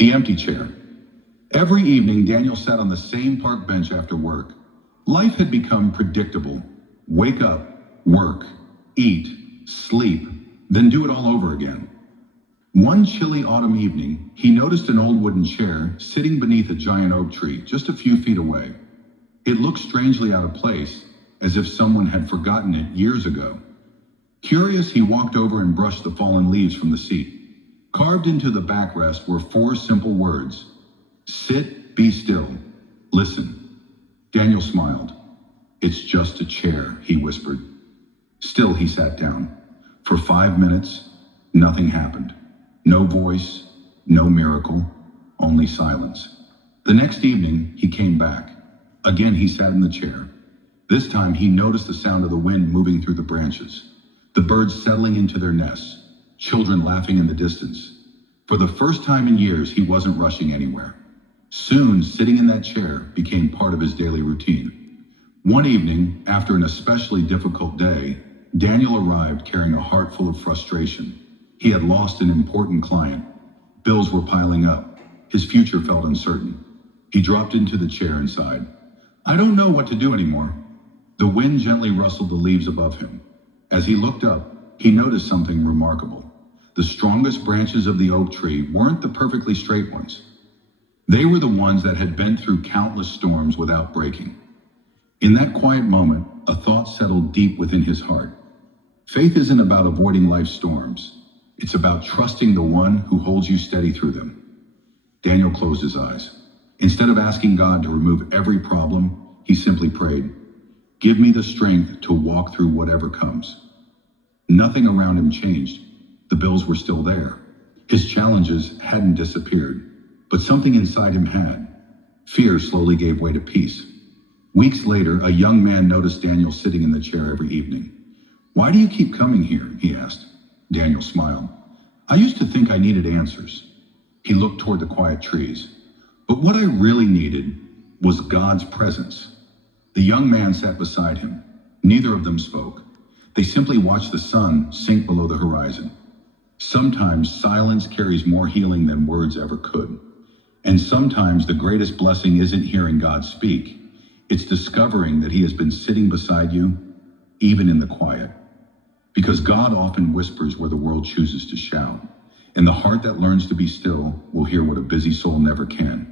The empty chair. Every evening, Daniel sat on the same park bench after work. Life had become predictable. Wake up, work, eat, sleep, then do it all over again. One chilly autumn evening, he noticed an old wooden chair sitting beneath a giant oak tree just a few feet away. It looked strangely out of place, as if someone had forgotten it years ago. Curious, he walked over and brushed the fallen leaves from the seat. Carved into the backrest were four simple words: sit, be still, listen. Daniel smiled. It's just a chair, he whispered. Still, he sat down. For 5 minutes, nothing happened. No voice, no miracle, only silence. The next evening, he came back. Again, he sat in the chair. This time, he noticed the sound of the wind moving through the branches, the birds settling into their nests, children laughing in the distance. For the first time in years, he wasn't rushing anywhere. Soon, sitting in that chair became part of his daily routine. One evening, after an especially difficult day, Daniel arrived carrying a heart full of frustration. He had lost an important client. Bills were piling up. His future felt uncertain. He dropped into the chair and sighed. I don't know what to do anymore. The wind gently rustled the leaves above him. As he looked up, he noticed something remarkable. The strongest branches of the oak tree weren't the perfectly straight ones. They were the ones that had been through countless storms without breaking. In that quiet moment, a thought settled deep within his heart. Faith isn't about avoiding life's storms. It's about trusting the one who holds you steady through them. Daniel closed his eyes. Instead of asking God to remove every problem, he simply prayed, give me the strength to walk through whatever comes. Nothing around him changed. The bills were still there. His challenges hadn't disappeared, but something inside him had. Fear slowly gave way to peace. Weeks later, a young man noticed Daniel sitting in the chair every evening. Why do you keep coming here? He asked. Daniel smiled. I used to think I needed answers. He looked toward the quiet trees. But what I really needed was God's presence. The young man sat beside him. Neither of them spoke. They simply watched the sun sink below the horizon. Sometimes silence carries more healing than words ever could. And sometimes the greatest blessing isn't hearing God speak. It's discovering that he has been sitting beside you, even in the quiet. Because God often whispers where the world chooses to shout. And the heart that learns to be still will hear what a busy soul never can.